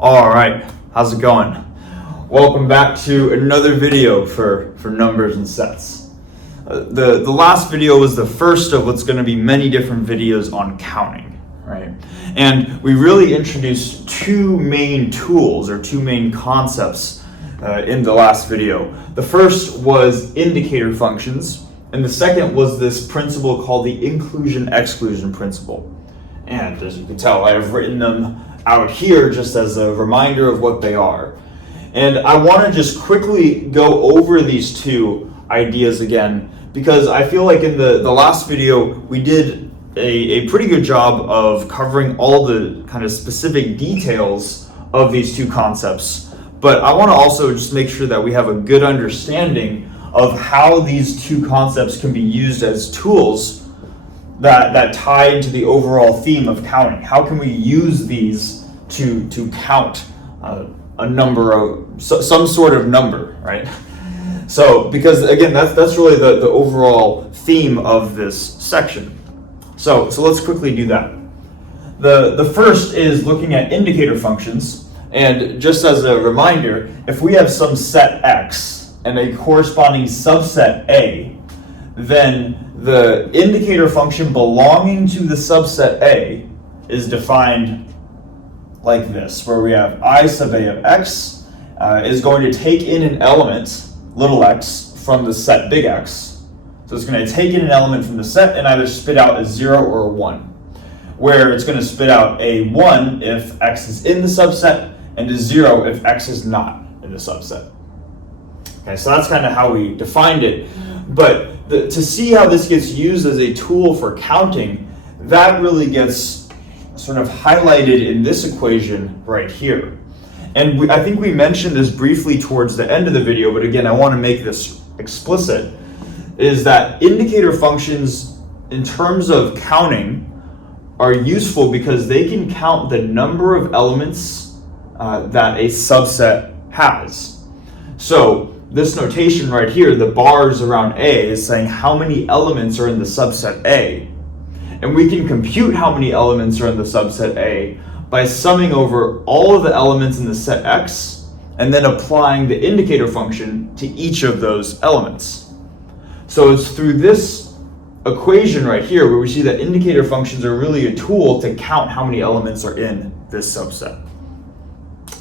All right, how's it going? Welcome back to another video for numbers and sets. The last video was the first of what's going to be many different videos on counting, right? And we really introduced two main tools or two main concepts in the last video. The first was indicator functions, and the second was this principle called the inclusion-exclusion principle. And as you can tell, I have written them out here just as a reminder of what they are. And I want to just quickly go over these two ideas again, because I feel like in the last video we did a pretty good job of covering all the kind of specific details of these two concepts. But I want to also just make sure that we have a good understanding of how these two concepts can be used as tools that tie into the overall theme of counting. How can we use these to count a number of some sort of number, right? So because again, that's really the overall theme of this section. So let's quickly do that. The first is looking at indicator functions, and just as a reminder, if we have some set X and a corresponding subset A, then the indicator function belonging to the subset A is defined like this, where we have I sub A of X is going to take in an element, little x, from the set big X. So it's going to take in an element from the set and either spit out a 0 or a 1, where it's going to spit out a 1 if X is in the subset and a 0 if X is not in the subset. Okay, so that's kind of how we defined it. But to see how this gets used as a tool for counting, that really gets sort of highlighted in this equation right here. And I think we mentioned this briefly towards the end of the video, but again, I want to make this explicit, is that indicator functions in terms of counting are useful because they can count the number of elements that a subset has. So this notation right here, the bars around A, is saying how many elements are in the subset A. And we can compute how many elements are in the subset A by summing over all of the elements in the set X and then applying the indicator function to each of those elements. So it's through this equation right here where we see that indicator functions are really a tool to count how many elements are in this subset.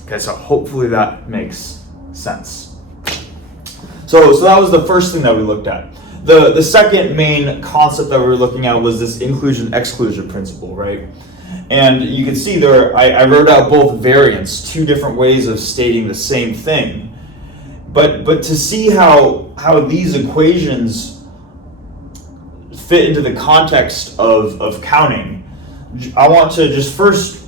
Okay, so hopefully that makes sense. So that was the first thing that we looked at. The second main concept that we were looking at was this inclusion-exclusion principle, right? And you can see there, I wrote out both variants, two different ways of stating the same thing. But to see how these equations fit into the context of counting, I want to just first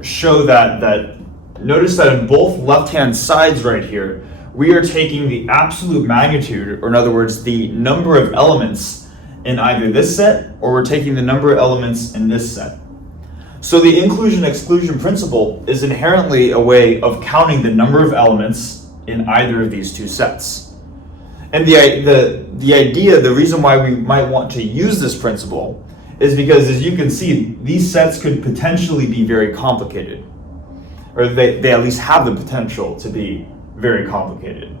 show that notice that in both left-hand sides right here, we are taking the absolute magnitude, or in other words, the number of elements in either this set, or we're taking the number of elements in this set. So the inclusion-exclusion principle is inherently a way of counting the number of elements in either of these two sets. And the idea, the reason why we might want to use this principle is because, as you can see, these sets could potentially be very complicated, or they at least have the potential to be very complicated.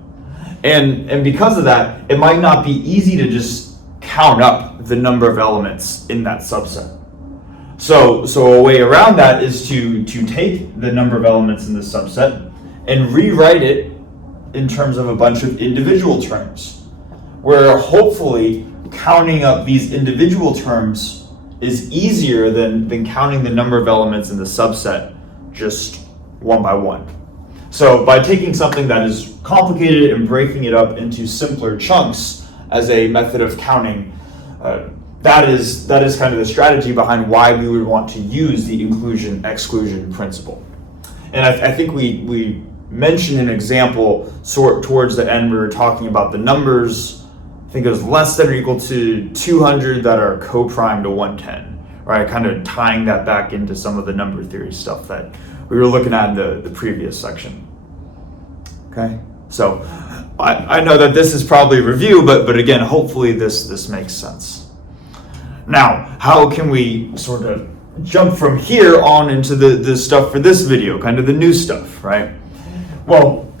And because of that, it might not be easy to just count up the number of elements in that subset. So a way around that is to take the number of elements in the subset and rewrite it in terms of a bunch of individual terms, where hopefully counting up these individual terms is easier than counting the number of elements in the subset just one by one. So by taking something that is complicated and breaking it up into simpler chunks as a method of counting, that is kind of the strategy behind why we would want to use the inclusion-exclusion principle. And I think we mentioned an example towards the end. We were talking about the numbers. I think it was less than or equal to 200 that are co-prime to 110, right? Kind of tying that back into some of the number theory stuff that we were looking at in the previous section. Okay, so I know that this is probably a review, but again, hopefully this makes sense. Now, how can we sort of jump from here on into the stuff for this video, kind of the new stuff, right? Well,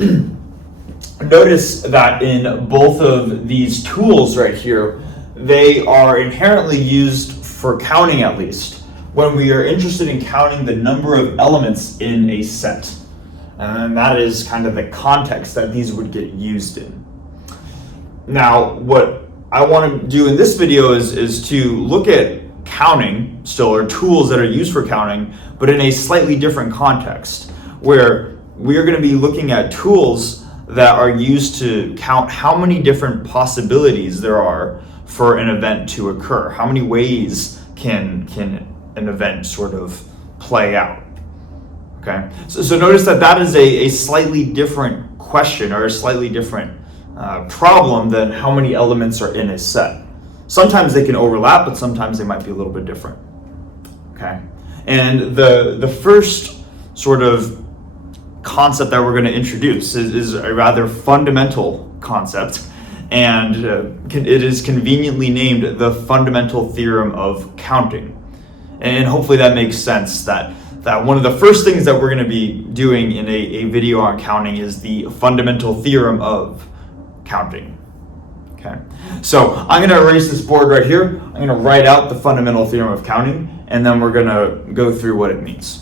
notice that in both of these tools right here, they are inherently used for counting, at least, when we are interested in counting the number of elements in a set. And that is kind of the context that these would get used in. Now, what I want to do in this video is to look at counting still, or tools that are used for counting, but in a slightly different context, where we are going to be looking at tools that are used to count how many different possibilities there are for an event to occur. How many ways can an event sort of play out? Okay, so notice that is a slightly different question, or a slightly different problem than how many elements are in a set. Sometimes they can overlap, but sometimes they might be a little bit different. Okay, and the first sort of concept that we're going to introduce is a rather fundamental concept, and it is conveniently named the fundamental theorem of counting. And hopefully that makes sense, that one of the first things that we're going to be doing in a video on counting is the fundamental theorem of counting. Okay, so I'm going to erase this board right here. I'm going to write out the fundamental theorem of counting, and then we're going to go through what it means.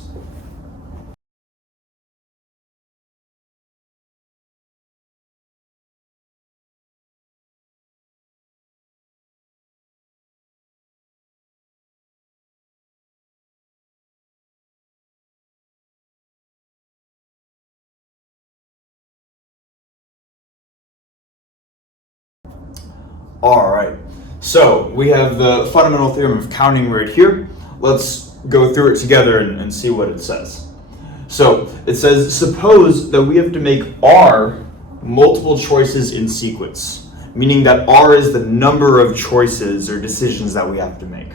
All right, so we have the fundamental theorem of counting right here. Let's go through it together and see what it says. So it says, suppose that we have to make R multiple choices in sequence, meaning that R is the number of choices or decisions that we have to make.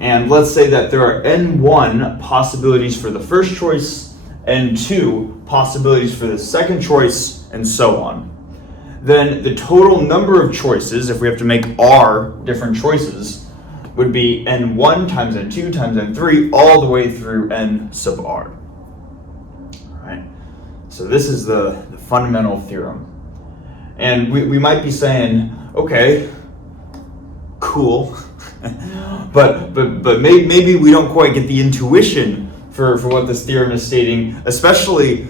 And let's say that there are N1 possibilities for the first choice, N2 possibilities for the second choice, and so on. Then the total number of choices, if we have to make R different choices, would be N1 times N2 times N3 all the way through N sub R. All right. So this is the fundamental theorem. And we might be saying, okay, cool, but maybe we don't quite get the intuition for what this theorem is stating, especially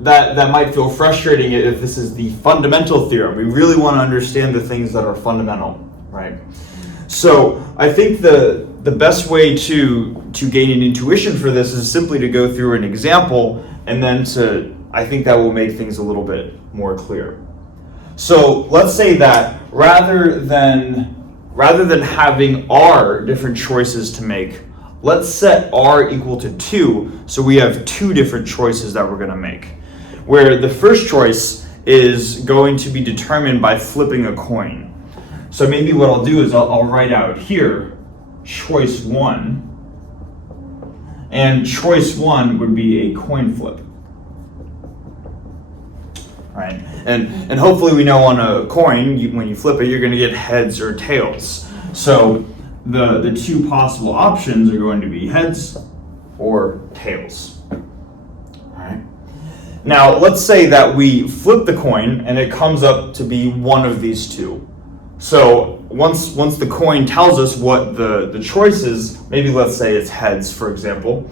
that might feel frustrating if this is the fundamental theorem. We really want to understand the things that are fundamental, right? So I think the best way to gain an intuition for this is simply to go through an example, and then I think that will make things a little bit more clear. So let's say that rather than having R different choices to make, let's set R equal to 2, so we have 2 different choices that we're going to make, where the first choice is going to be determined by flipping a coin. So maybe what I'll do is I'll write out here choice 1, and choice 1 would be a coin flip. Right? And hopefully we know on a coin, when you flip it, you're going to get heads or tails. So the 2 possible options are going to be heads or tails. All right. Now let's say that we flip the coin and it comes up to be one of these 2. So once the coin tells us what the choice is, maybe let's say it's heads, for example,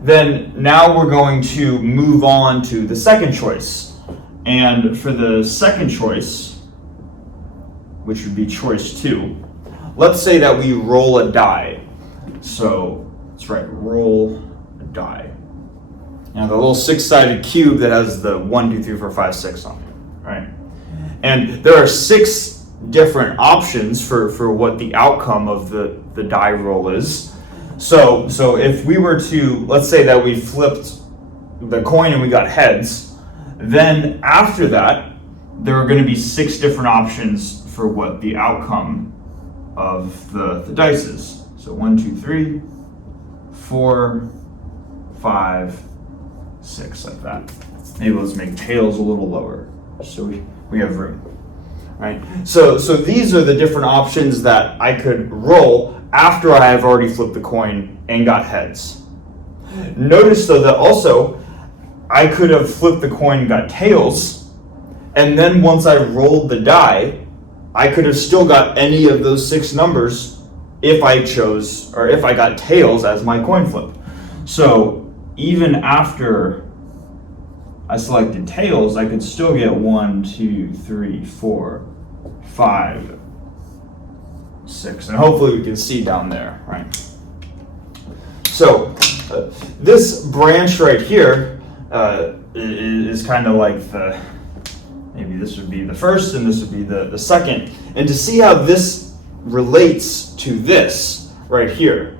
then now we're going to move on to the second choice. And for the second choice, which would be choice 2, let's say that we roll a die. So let's write roll a die. Now the little 6-sided cube that has the 1, 2, 3, 4, 5, 6 on it, right? And there are 6 different options for what the outcome of the die roll is. So if we were to, let's say that we flipped the coin and we got heads, then after that, there are going to be 6 different options for what the outcome of the dice is. So 1, 2, 3, 4, 5, 6, like that. Maybe let's make tails a little lower so we have room. Right? So these are the different options that I could roll after I have already flipped the coin and got heads. Notice though that also I could have flipped the coin and got tails, and then once I rolled the die, I could have still got any of those 6 numbers if I chose, or if I got tails as my coin flip. So even after I selected tails, I could still get 1, 2, 3, 4, 5, 6, and hopefully we can see down there, right? So this branch right here is kind of like maybe this would be the first and this would be the second. And to see how this relates to this right here,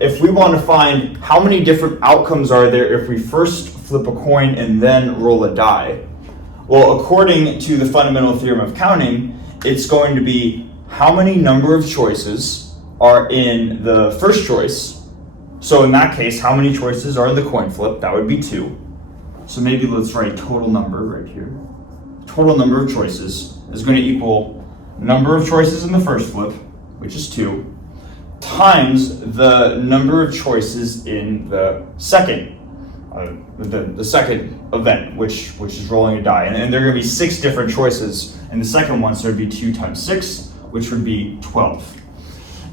if we want to find how many different outcomes are there if we first flip a coin and then roll a die, well, according to the fundamental theorem of counting, it's going to be how many number of choices are in the first choice. So in that case, how many choices are in the coin flip? That would be 2. So maybe let's write total number right here. Total number of choices is going to equal number of choices in the first flip, which is 2, times the number of choices in the second the second event, which is rolling a die. And there are going to be 6 different choices in the second one, so it would be 2 times 6, which would be 12.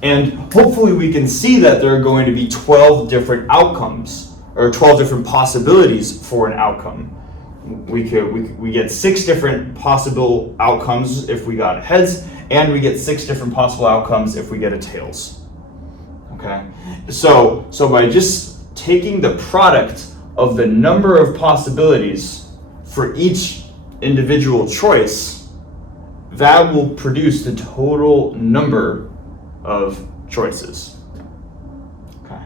And hopefully we can see that there are going to be 12 different outcomes, or 12 different possibilities for an outcome. We get 6 different possible outcomes if we got heads, and we get 6 different possible outcomes if we get a tails. Okay, so by just taking the product of the number of possibilities for each individual choice, that will produce the total number of choices. Okay,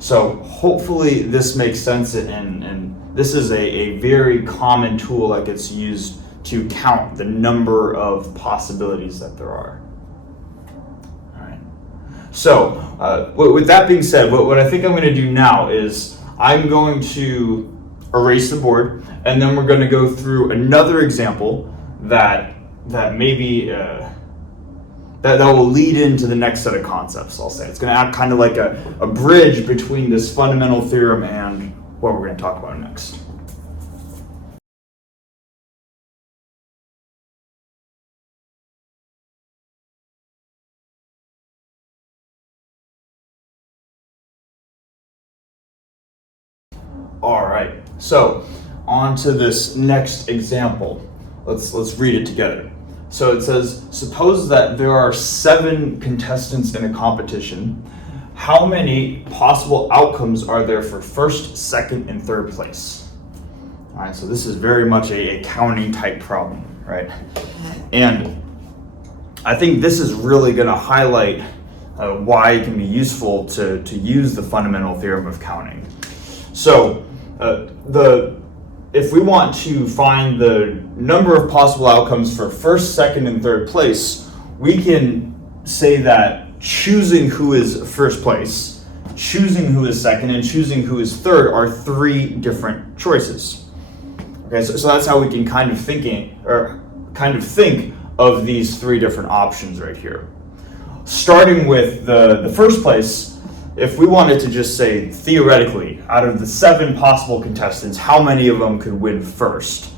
so hopefully this makes sense, and this is a very common tool that gets used to count the number of possibilities that there are. All right. So with that being said, what I think I'm going to do now is I'm going to erase the board, and then we're going to go through another example that maybe that will lead into the next set of concepts. I'll say it's going to act kind of like a bridge between this fundamental theorem and what we're going to talk about next. All right, so on to this next example. Let's read it together. So it says, suppose that there are 7 contestants in a competition. How many possible outcomes are there for first, second, and third place? All right, so this is very much a counting type problem, right? And I think this is really going to highlight why it can be useful to use the fundamental theorem of counting. So if we want to find the number of possible outcomes for first, second, and third place, we can say that choosing who is first place, choosing who is second, and choosing who is third are 3 different choices. Okay, so that's how we can kind of think of these 3 different options right here. Starting with the first place, if we wanted to just say, theoretically, out of the 7 possible contestants, how many of them could win first?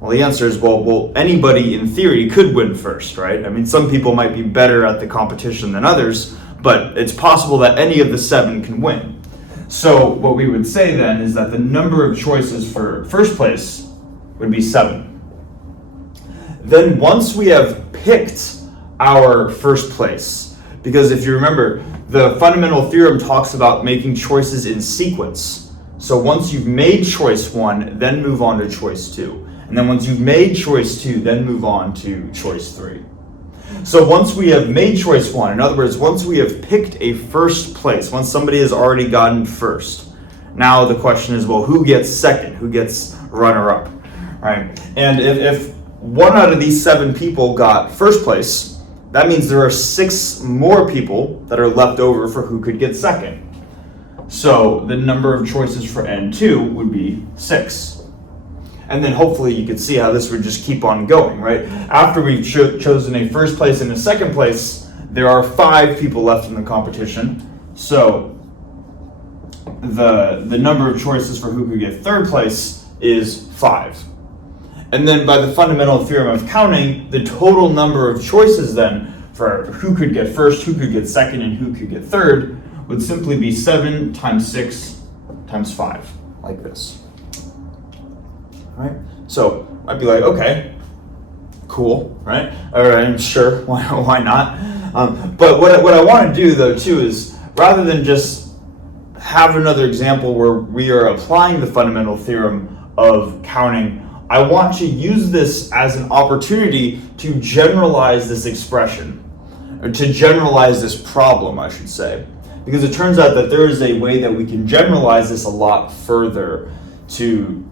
Well, the answer is, well, anybody in theory could win first, right? I mean, some people might be better at the competition than others, but it's possible that any of the 7 can win. So what we would say then is that the number of choices for first place would be 7. Then once we have picked our first place, because if you remember, the fundamental theorem talks about making choices in sequence. So once you've made choice 1, then move on to choice 2. And then once you've made choice 2, then move on to choice 3. So once we have made choice 1, in other words, once we have picked a first place, once somebody has already gotten first, now the question is, well, who gets second? Who gets runner-up? Right? And if 1 out of these 7 people got first place, that means there are 6 more people that are left over for who could get second. So the number of choices for N2 would be 6. And then hopefully you could see how this would just keep on going, right? After we've chosen a first place and a second place, there are 5 people left in the competition, so the number of choices for who could get third place is 5. And then by the fundamental theorem of counting, the total number of choices then for who could get first, who could get second, and who could get third would simply be 7 times 6 times 5, like this. All right? So I'd be like, okay, cool, right? All right, sure, why not? But what I want to do though too is, rather than just have another example where we are applying the fundamental theorem of counting, I want to use this as an opportunity to generalize this expression, or to generalize this problem, I should say. Because it turns out that there is a way that we can generalize this a lot further to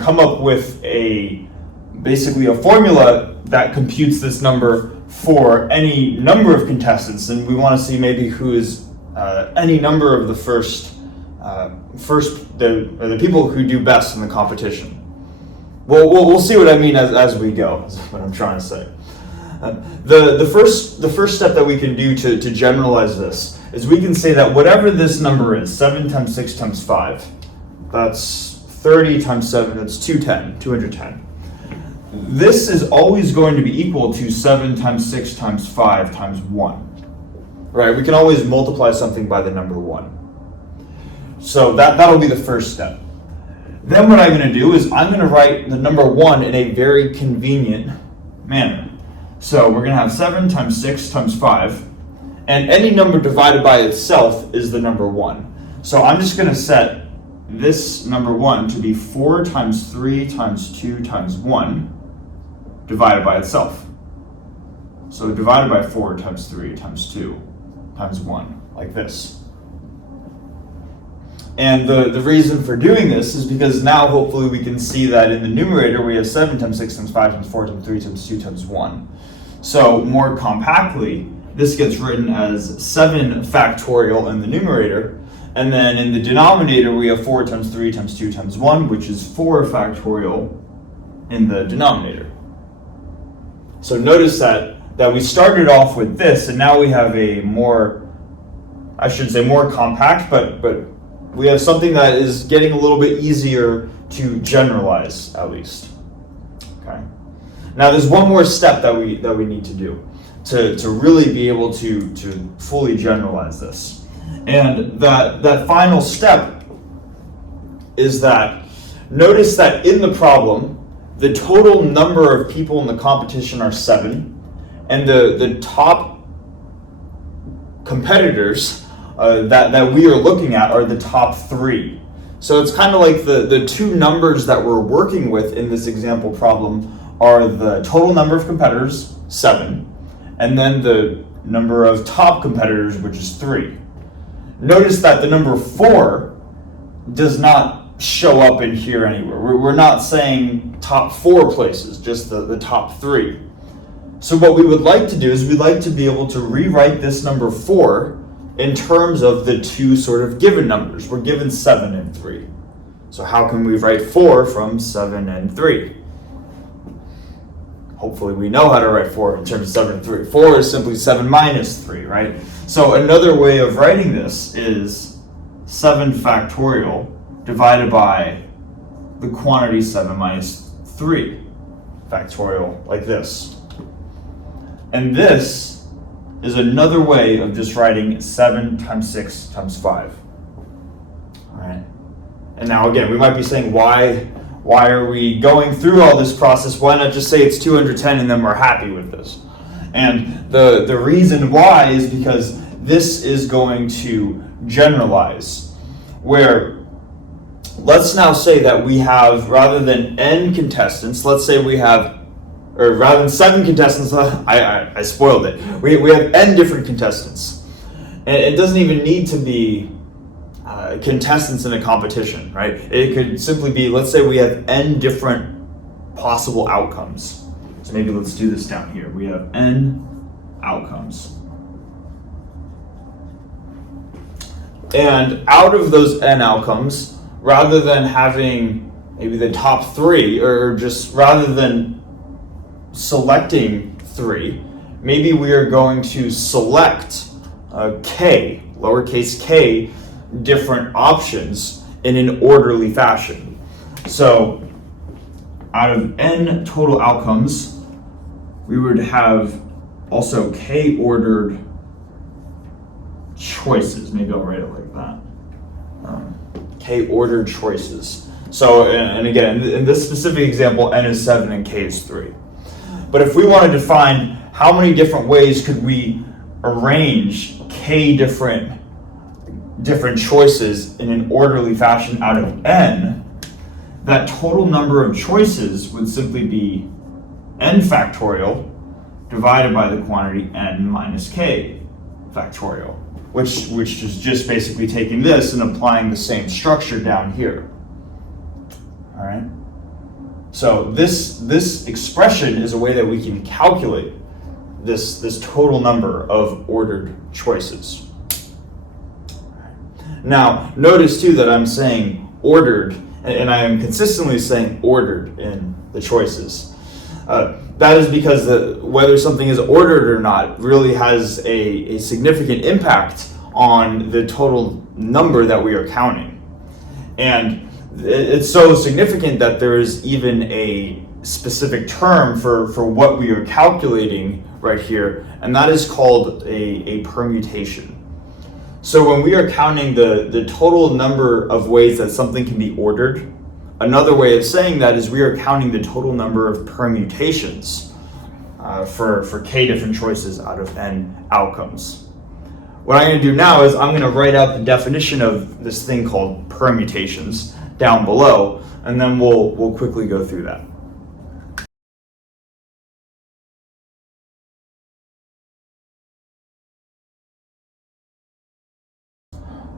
come up with basically a formula that computes this number for any number of contestants, and we want to see maybe who is any number of the the people who do best in the competition. Well, we'll see what I mean as we go. Is what I'm trying to say. The first step that we can do to generalize this is we can say that whatever this number is, 7 times 6 times 5, that's 30 times 7, that's 210. This is always going to be equal to 7 times 6 times 5 times 1. Right? We can always multiply something by the number 1. So that'll be the first step. Then what I'm going to do is I'm going to write the number 1 in a very convenient manner. So we're going to have 7 times 6 times 5, and any number divided by itself is the number 1. So I'm just going to set this number 1 to be 4 times 3 times 2 times 1 divided by itself. So divided by 4 times 3 times 2 times 1, like this. And the reason for doing this is because now hopefully we can see that in the numerator we have 7 times 6 times 5 times 4 times 3 times 2 times 1. So more compactly, this gets written as 7 factorial in the numerator, and then in the denominator we have 4 times 3 times 2 times 1, which is 4 factorial in the denominator. So notice that we started off with this, and now we have a more compact, but we have something that is getting a little bit easier to generalize, at least. Okay. Now there's one more step that we need to do to really be able to fully generalize this. And that final step is that notice that in the problem, the total number of people in the competition are 7, and the top competitors that we are looking at are the top 3. So it's kind of like the two numbers that we're working with in this example problem are the total number of competitors, 7, and then the number of top competitors, which is 3. Notice that the number 4 does not show up in here anywhere. We're not saying top 4 places, just the top 3. So what we would like to do is we'd like to be able to rewrite this number 4 in terms of the two sort of given numbers. We're given 7 and 3. So how can we write 4 from 7 and 3? Hopefully we know how to write 4 in terms of 7 and 3. 4 is simply 7 minus 3, right? So another way of writing this is 7 factorial divided by the quantity 7 minus 3 factorial, like this. And this is another way of just writing 7 times 6 times 5. All right. And now again, we might be saying, why are we going through all this process? Why not just say it's 210 and then we're happy with this? And the reason why is because this is going to generalize, where let's now say that we have, rather than n contestants, let's say we have, or rather than 7 contestants, I spoiled it. We have n different contestants. And it doesn't even need to be contestants in a competition, right? It could simply be, let's say we have n different possible outcomes. So maybe let's do this down here. We have n outcomes. And out of those n outcomes, rather than having maybe the top 3, or just rather than selecting 3, maybe we are going to select k, lowercase k, different options in an orderly fashion. So out of n total outcomes, we would have also k ordered choices. Maybe I'll write it like that. K ordered choices. So, and again, in this specific example, n is 7 and k is 3. But if we wanted to find how many different ways could we arrange k different choices in an orderly fashion out of n, that total number of choices would simply be n factorial divided by the quantity n minus k factorial, which is just basically taking this and applying the same structure down here. All right. So this expression is a way that we can calculate this total number of ordered choices. Now, notice too that I'm saying ordered, and I am consistently saying ordered in the choices. That is because whether something is ordered or not really has a significant impact on the total number that we are counting. And it's so significant that there is even a specific term for what we are calculating right here, and that is called a permutation. So when we are counting the total number of ways that something can be ordered, another way of saying that is we are counting the total number of permutations for k different choices out of n outcomes. What I'm going to do now is I'm going to write out the definition of this thing called permutations down below, and then we'll quickly go through that.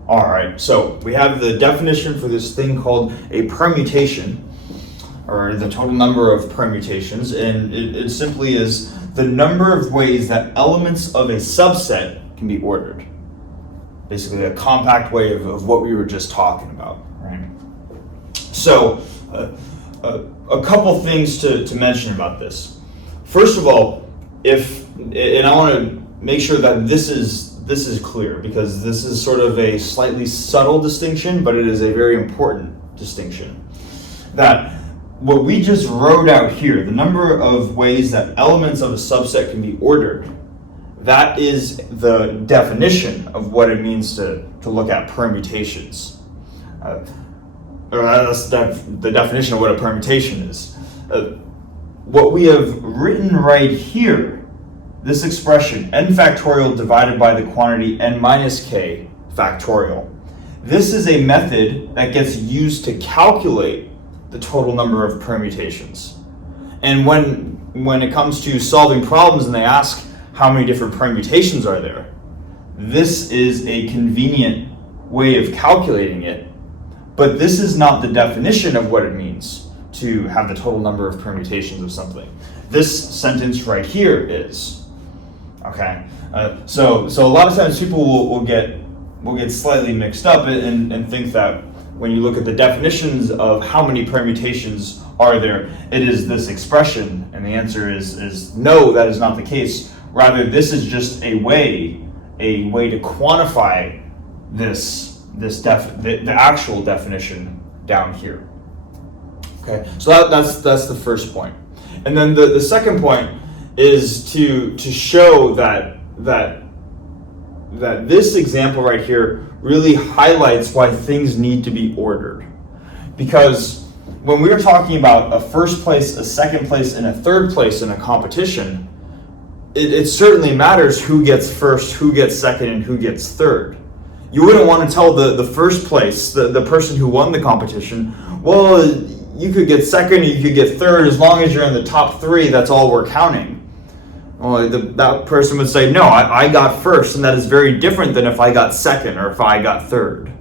All right, so we have the definition for this thing called a permutation, or the total number of permutations, and it simply is the number of ways that elements of a subset can be ordered. Basically a compact way of what we were just talking about, right? So a couple things to mention about this. First of all, and I want to make sure that this is clear, because this is sort of a slightly subtle distinction, but it is a very important distinction. That what we just wrote out here, the number of ways that elements of a subset can be ordered, that is the definition of what it means to look at permutations. Or that's the definition of what a permutation is. What we have written right here, this expression, n factorial divided by the quantity n minus k factorial, this is a method that gets used to calculate the total number of permutations. And when it comes to solving problems and they ask how many different permutations are there, this is a convenient way of calculating it, but this is not the definition of what it means to have the total number of permutations of something. This sentence right here is. Okay, so a lot of times people will get slightly mixed up and think that when you look at the definitions of how many permutations are there, it is this expression, and the answer is no, that is not the case. Rather, this is just a way to quantify the actual definition down here. Okay, so that's the first point, and then the second point is to show that this example right here really highlights why things need to be ordered. Because when we are talking about a first place, a second place, and a third place in a competition, it certainly matters who gets first, who gets second, and who gets third. You wouldn't want to tell the first place, the person who won the competition, well, you could get second, you could get third, as long as you're in the top three, that's all we're counting. Well, that person would say, no, I got first, and that is very different than if I got second or if I got third,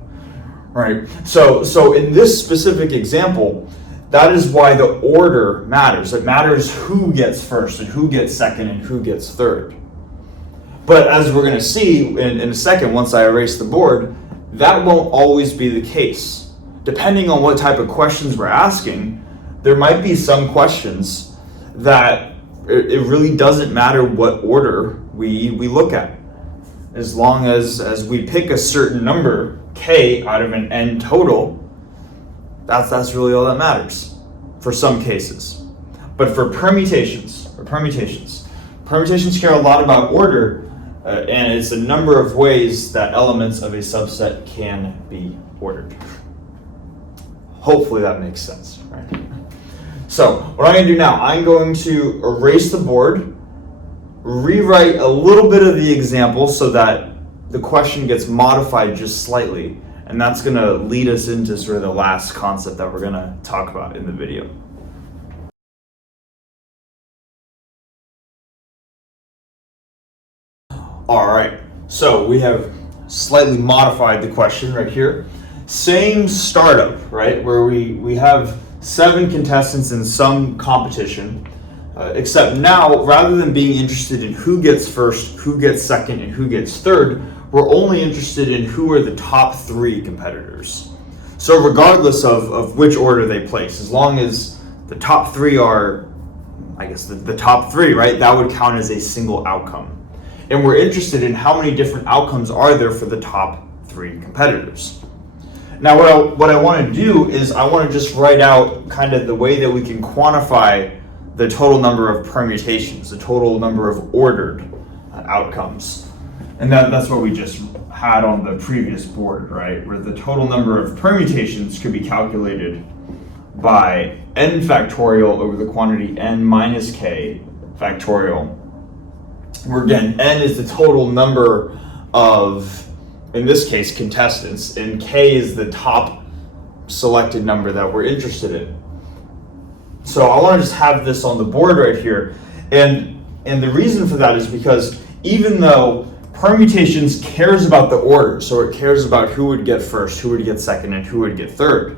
right? So in this specific example, that is why the order matters. It matters who gets first and who gets second and who gets third. But as we're going to see in a second, once I erase the board, that won't always be the case. Depending on what type of questions we're asking, there might be some questions that it really doesn't matter what order we look at. As long as we pick a certain number, k, out of an n total, that's really all that matters for some cases. But for permutations care a lot about order, and it's a number of ways that elements of a subset can be ordered. Hopefully that makes sense, right? So what I'm going to do now, I'm going to erase the board, rewrite a little bit of the example so that the question gets modified just slightly, and that's going to lead us into sort of the last concept that we're going to talk about in the video. All right, so we have slightly modified the question right here. Same startup, right, where we have 7 contestants in some competition, except now, rather than being interested in who gets first, who gets second, and who gets third, we're only interested in who are the top 3 competitors. So regardless of which order they place, as long as the top 3 are, I guess, the top 3, right, that would count as a single outcome. And we're interested in how many different outcomes are there for the top 3 competitors. Now what I want to do is I want to just write out kind of the way that we can quantify the total number of permutations, the total number of ordered outcomes. And that's what we just had on the previous board, right? Where the total number of permutations could be calculated by n factorial over the quantity n minus k factorial. Where again, n is the total number of, in this case, contestants, and k is the top selected number that we're interested in. So I want to just have this on the board right here, and the reason for that is because even though permutations cares about the order, so it cares about who would get first, who would get second, and who would get third,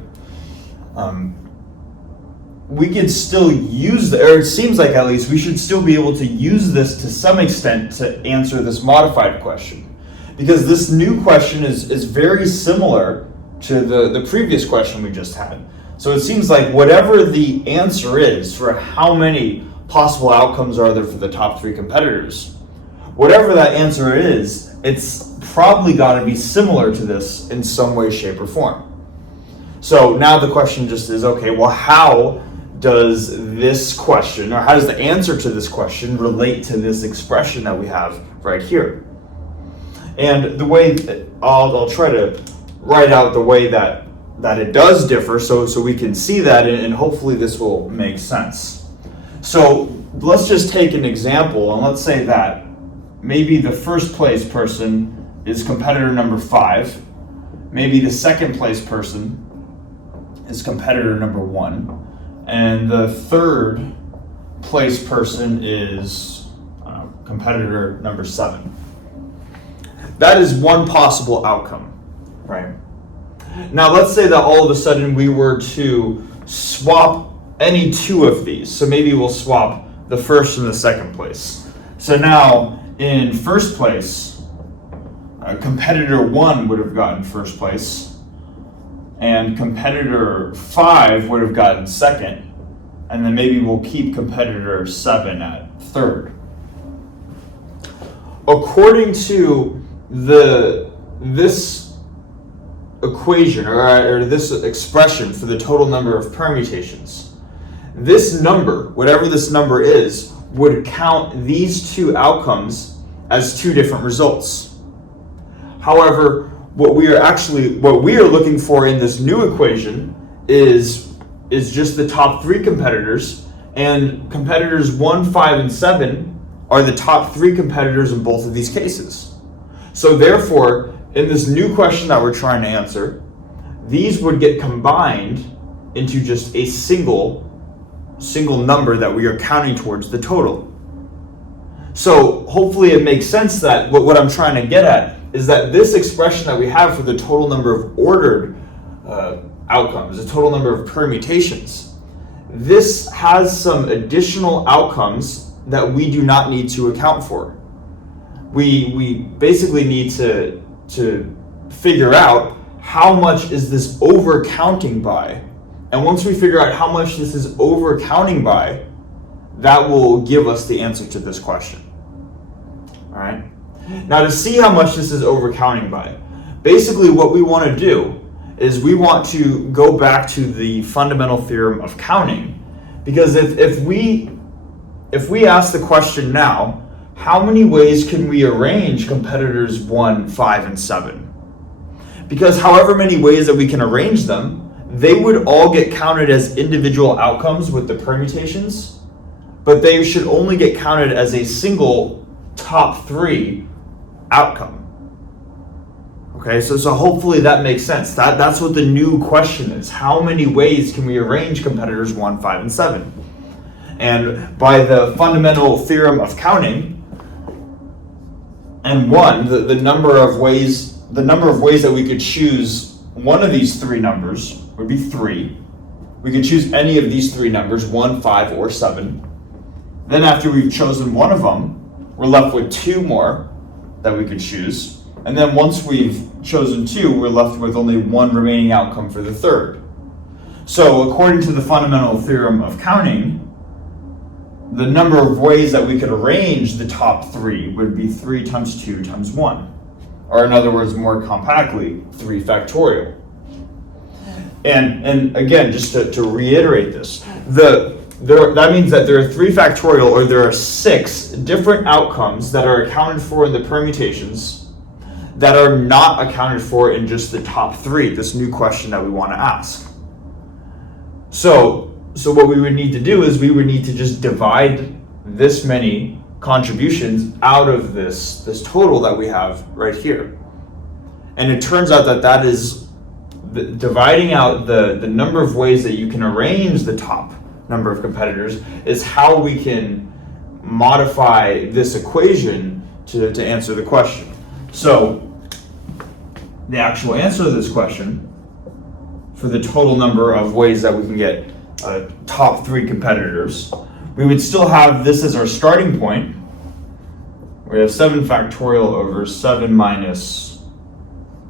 we could still use, or it seems like at least we should still be able to use this to some extent to answer this modified question. Because this new question is very similar to the previous question we just had. So it seems like whatever the answer is for how many possible outcomes are there for the top 3 competitors, whatever that answer is, it's probably got to be similar to this in some way, shape, or form. So now the question just is, okay, well, how does this question, or how does the answer to this question relate to this expression that we have right here? And the way that I'll try to write out the way that it does differ so we can see that, and hopefully this will make sense. So let's just take an example, and let's say that maybe the first place person is competitor number 5, maybe the second place person is competitor number 1, and the third place person is competitor number 7. That is one possible outcome, right? Now let's say that all of a sudden we were to swap any 2 of these. So maybe we'll swap the first and the second place. So now in first place, competitor 1 would have gotten first place, and competitor 5 would have gotten second, and then maybe we'll keep competitor 7 at third. According to this equation or this expression for the total number of permutations, this number, whatever this number is, would count these 2 outcomes as 2 different results. However, what we are looking for in this new equation is just the top 3 competitors, and competitors 1, 5, and 7 are the top 3 competitors in both of these cases. So therefore, in this new question that we're trying to answer, these would get combined into just a single number that we are counting towards the total. So hopefully it makes sense that what I'm trying to get at is that this expression that we have for the total number of ordered outcomes, the total number of permutations, this has some additional outcomes that we do not need to account for. We basically need to figure out how much is this over counting by, and once we figure out how much this is over counting by, that will give us the answer to this question. All right. Now, to see how much this is overcounting by, basically what we want to do is we want to go back to the fundamental theorem of counting, because if we ask the question now, how many ways can we arrange competitors 1, 5, and 7? Because however many ways that we can arrange them, they would all get counted as individual outcomes with the permutations, but they should only get counted as a single top 3 outcome. Okay, so hopefully that makes sense. That's what the new question is. How many ways can we arrange competitors 1, 5, and 7? And by the fundamental theorem of counting, and 1, the number of ways that we could choose one of these 3 numbers would be 3. We could choose any of these 3 numbers, 1, 5, or 7. Then after we've chosen one of them, we're left with 2 more that we could choose. And then once we've chosen 2, we're left with only 1 remaining outcome for the 3rd. So according to the fundamental theorem of counting, the number of ways that we could arrange the top 3 would be 3 times 2 times 1. Or in other words, more compactly, 3 factorial. And again, just to reiterate this, that means that there are 3 factorial, or there are 6 different outcomes that are accounted for in the permutations that are not accounted for in just the top 3, this new question that we want to ask. So what we would need to do is we would need to just divide this many contributions out of this total that we have right here. And it turns out that is dividing out the number of ways that you can arrange the top number of competitors is how we can modify this equation to answer the question. So the actual answer to this question, for the total number of ways that we can get top 3 competitors, we would still have this as our starting point. We have 7 factorial over 7 minus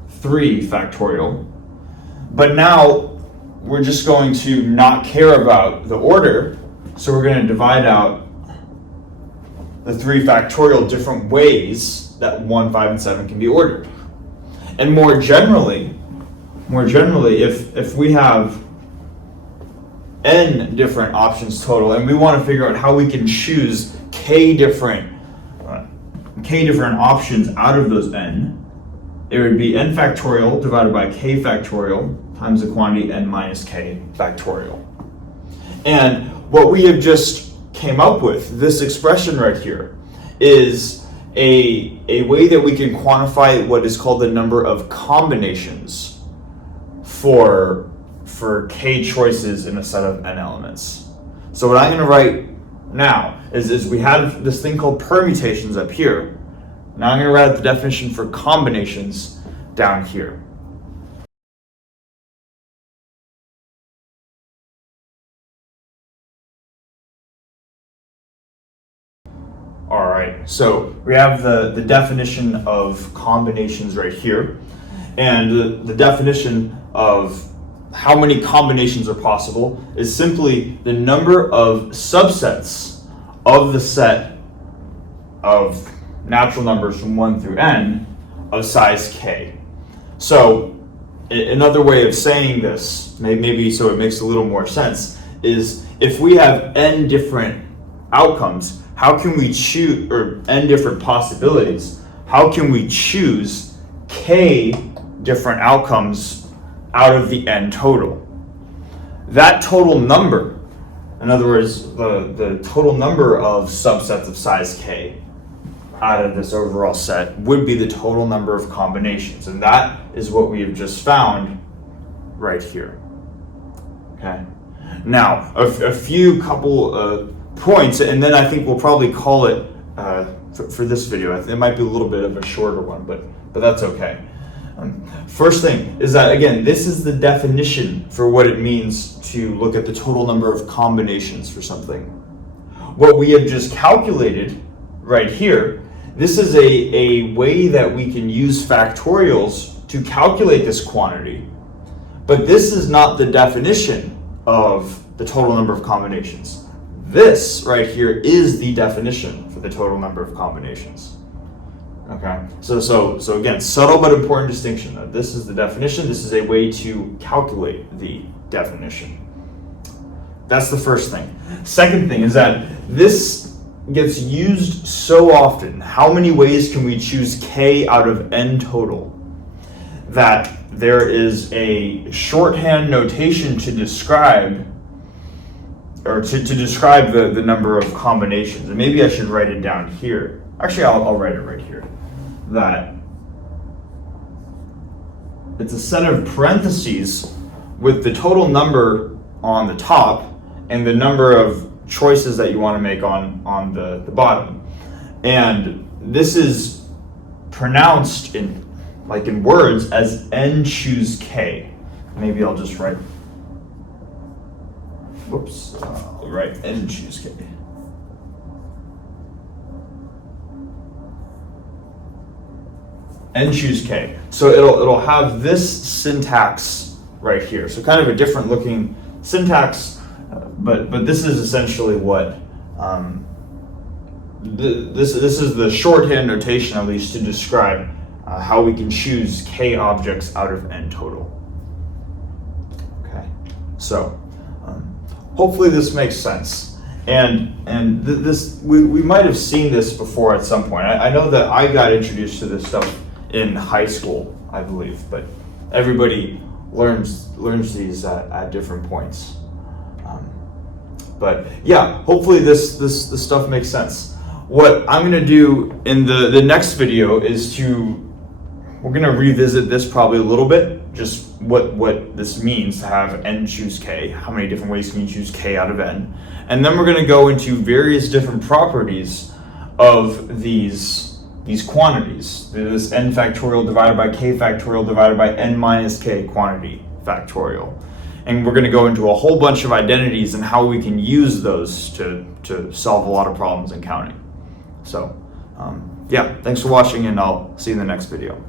3 factorial. But now we're just going to not care about the order, so we're going to divide out the 3 factorial different ways that 1, 5, and 7 can be ordered. And more generally, if we have n different options total, and we want to figure out how we can choose k different options out of those n, it would be n factorial divided by k factorial times the quantity n minus k factorial. And what we have just came up with, this expression right here, is a way that we can quantify what is called the number of combinations for k choices in a set of n elements. So what I'm going to write now is we have this thing called permutations up here. Now I'm going to write the definition for combinations down here. All right, so we have the definition of combinations right here, and the definition of how many combinations are possible is simply the number of subsets of the set of natural numbers from 1 through n of size k. So another way of saying this, maybe so it makes a little more sense, is if we have n different outcomes, how can we choose, or n different possibilities, how can we choose k different outcomes out of the n total? That total number, in other words, the total number of subsets of size k out of this overall set would be the total number of combinations. And that is what we have just found right here. Okay. Now, a few couple points, and then I think we'll probably call it for this video. It might be a little bit of a shorter one, but that's okay. First thing is that, again, this is the definition for what it means to look at the total number of combinations for something. What we have just calculated right here, this is a way that we can use factorials to calculate this quantity, but this is not the definition of the total number of combinations. this right here is the definition for the total number of combinations. Okay, so again, subtle but important distinction. This is the definition. This is a way to calculate the definition. That's the first thing. Second thing is that this gets used so often. How many ways can we choose k out of n total? That there is a shorthand notation to describe, or to describe the number of combinations. And maybe I should write it down here. Actually, I'll write it right here. That it's a set of parentheses with the total number on the top and the number of choices that you want to make on the bottom. And this is pronounced in words as n choose k. Maybe I'll just write, I'll write n choose k. N choose k. So it'll have this syntax right here. So kind of a different looking syntax, but this is essentially what this is the shorthand notation, at least, to describe how we can choose k objects out of n total. Okay, so hopefully this makes sense. And this we might have seen this before at some point. I know that I got introduced to this stuff in high school, I believe, but everybody learns these at different points. But yeah, hopefully this stuff makes sense. What I'm going to do in the next video is we're going to revisit this probably a little bit, just what this means to have n choose k. How many different ways can you choose k out of n? And then we're going to go into various different properties of these quantities. This n factorial divided by k factorial divided by n minus k quantity factorial. And we're going to go into a whole bunch of identities and how we can use those to solve a lot of problems in counting. So yeah, thanks for watching, and I'll see you in the next video.